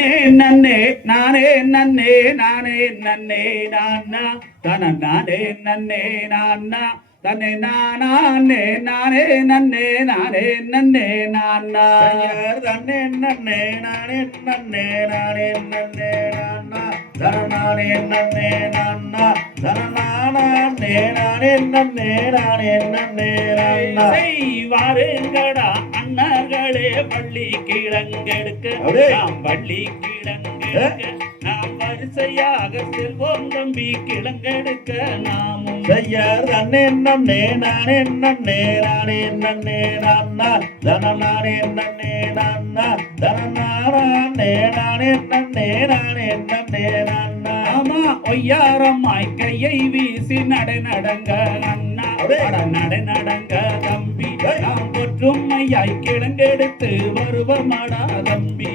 நன்னே நானே நன்னே நானே நன்னே நானா தன நானே நன்னே நானா தன்னை நானே நானே நன்னே நானே நன்னே நானா தன்னே நன்னே நானே நன்னே நானே நன்னே நானா தன நானே நன்னே நானா தன நானே நானே நன்னே நானே நன்னே நானா வாருங்கடா அண்ணர்களே பள்ளி கிழங்கெடுக்க நாம் பள்ளி கிழங்கெடுக்க நாம் வரிசையாக செல்வோம் தம்பி கிழங்கெடுக்க நாமும் செய்யார் தன்னே நன்னே நானே நன்னே நானே நன்னே நானா தன நானே நன்னே நானா தன நானே நானே நன்னே நானே நன்னே நானா ஆமா ஒய்யாரம்மாய் கையை வீசி நடை நடங்க அண்ணா நடை நடங்க தம்பி நாம் ஒற்றுமையாய் கிழங்கெடுத்து வருவமாடா தம்பி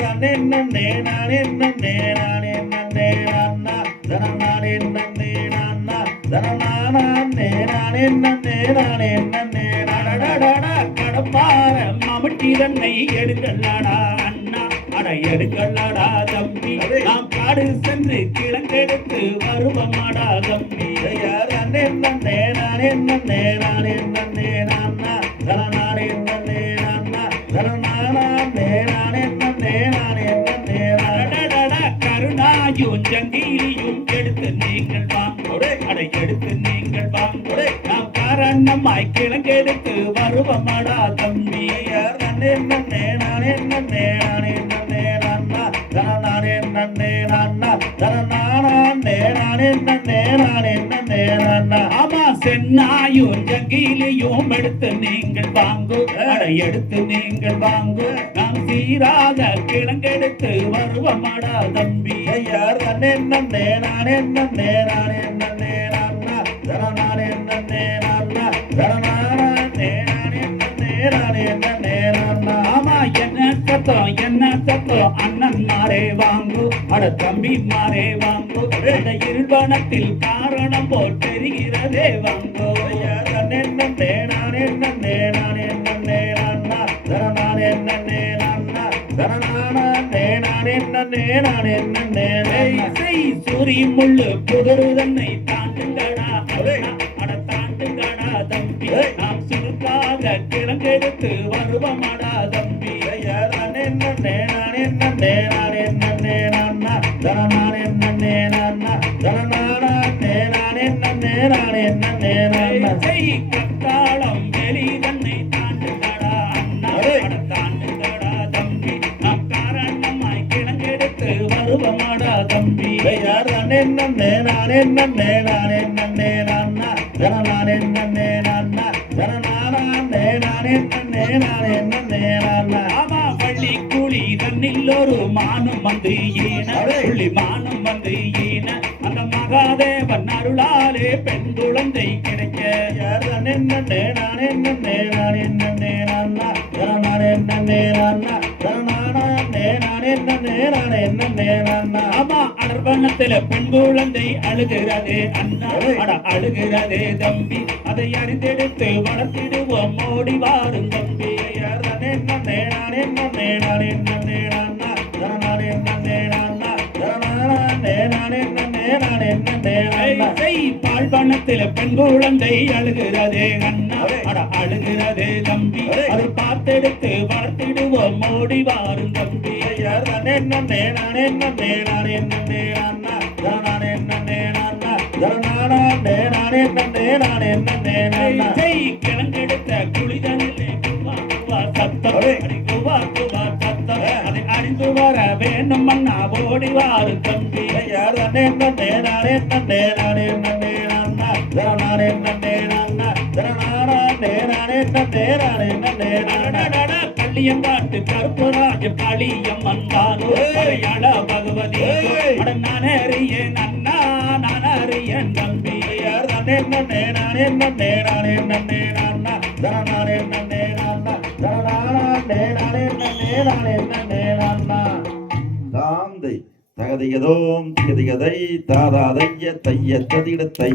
தன்னே நன்னே நானே நன்னே நானே நன்னே நானா தன நானே நன்னே நானா தன நானே நானே நன்னே நானே நன்னே நாடா கடப்பார மமட்டி தன்னை எடுக்கலாடா அண்ணா அட எடுக்கலாடா தம்பி நாம் காடு சென்று கிழங்கெடுத்து வருவமாடா தம்பி தன்னே நன்னே நானே நன்னே நானே நன்னே நானா தன நானே நன்னே நானா தன நானே நானே நன்னே நானே நன்னே நாடா கருணாயும் ஜங்கிலியும் எடுத்து நீங்கள் வாங்கோடு அடை எடுத்து நீங்கள் வாங்கோடு நாம் காரணமாய் கிழங்கெடுத்து வருவமாடா தம்பி தன்னே நன்னே நானே நன்னே நானே நன்னே நானா தன நானே நன்னே நானா தன நானே நானே நன்னே நானே நன்னே நானா ஆமா சென்னாயும் ஜங்கிலியும் எடுத்து நீங்கள் வாங்கோ அடை எடுத்து நீங்கள் வாங்கோ நாம் சீராக கிழங்கெடுத்து வருவமாடா தம்பி தன்னே நன்னே நானே நன்னே நானே நன்னே நானா தன நானே நன்னே நானா தன நானே நானே நன்னே நானே நன்னே நானா ஆமா என்ன சத்தம் அண்ணன் மாறே வாங்கு அட தம்பி மாறே வாங்கு அந்த இருவனத்தில் காரணம் போல் தெரிகிறதே வாங்கோ தன்னே நன்னே நானே நன்னே நானே நன்னே நானா தன நானே நன்னே நானா தன நானே நானே நன்னே நானே நன்னே செய் சூரி முள்ளு புதரு தன்னை தாண்டுங்கடா அட தாண்டுங்கடா தம்பி நாம் சுருக்காக கிழங்கெடுத்து வருவமாடா தம்பி தன்னே நன்னே நானே நன்னே நானே நன்னே நானா தன நானே நன்னே நானா தன நானே நானே நன்னே நானே நன்னே நானா செய் கத்தாளம் வெளி தன்னை தாண்டுங்கடா அண்ணா அட தாண்டுங்கடா தம்பி நாம் காரணமாய் கிழங்கெடுத்து வருவமாடா தம்பி தன்னே நன்னே நானே நன்னே நானே நன்னே நானா தன நானே நன்னே நானா தன நானே நானே நன்னே நானே நன்னே நானா ஆமா வள்ளி கூலி தன்னில் ஒரு மானம் வந்து ஈன புள்ளி மானம் வந்து ஈன அந்த மகாதேவன் அருளாலே பெண் குழந்தை கிடைக்க தன்னே நன்னே நானே நன்னே நானே நன்னே நானா தன நானே நன்னே நானா தன நானே நானே நன்னே நானே நன்னே நானா ஆமா அடர்வனத்துல பெண் குழந்தை அழுகிறதே அண்ணா அட அழுகிறதே தம்பி அதை அறிந்தெடுத்து வளர்த்திடுவோம் ஓடி வாரும் தம்பி தன்னே நன்னே நானே நன்னே நானே நன்னே நானா தன நானே நன்னே நானா தன நானே நானே நன்னே நானே நன்னே நானா பால்வனத்துல பெண் குழந்தை அழுகிறதே அண்ணா அட அழுகிறதே தம்பி அதை பார்த்தெடுத்து வளர்த்திடுவோம் ஓடி வாரும் தம்பி தன்னே நன்னே நானே நன்னே நானே நன்னே நானா தன நானே நன்னே நானா தன நானே நானே நன்னே நானே நன்னே நானா கிழங்கெடுத்த குளிதனிலே குவா குவா சத்தம் அடி குவா குவா சத்தம் அதை அறிந்து வர வேண்டும் அண்ணா ஓடி வாரும் தம்பி தன்னே நன்னே நானே நன்னே நானே நன்னே நானா தன நானே நன்னே நானா தன நானே நானே நன்னே நானே நன்னே நானா கள்ளியங்காட்டு கருப்புராஜ காளியம் வந்தாலோ அடையாள பகவதி அட நானறிய நன்னா நானறிய நம்பி தன்னே நன்னே நானே நன்னே நானே நன்னே நானா தன நானே நன்னே நானா தன நானே நானே நன்னே நானே நன்னே நானா தாந்தை தகதிகதோம் திகதிகதை தாதாதைய தைய ததிட தை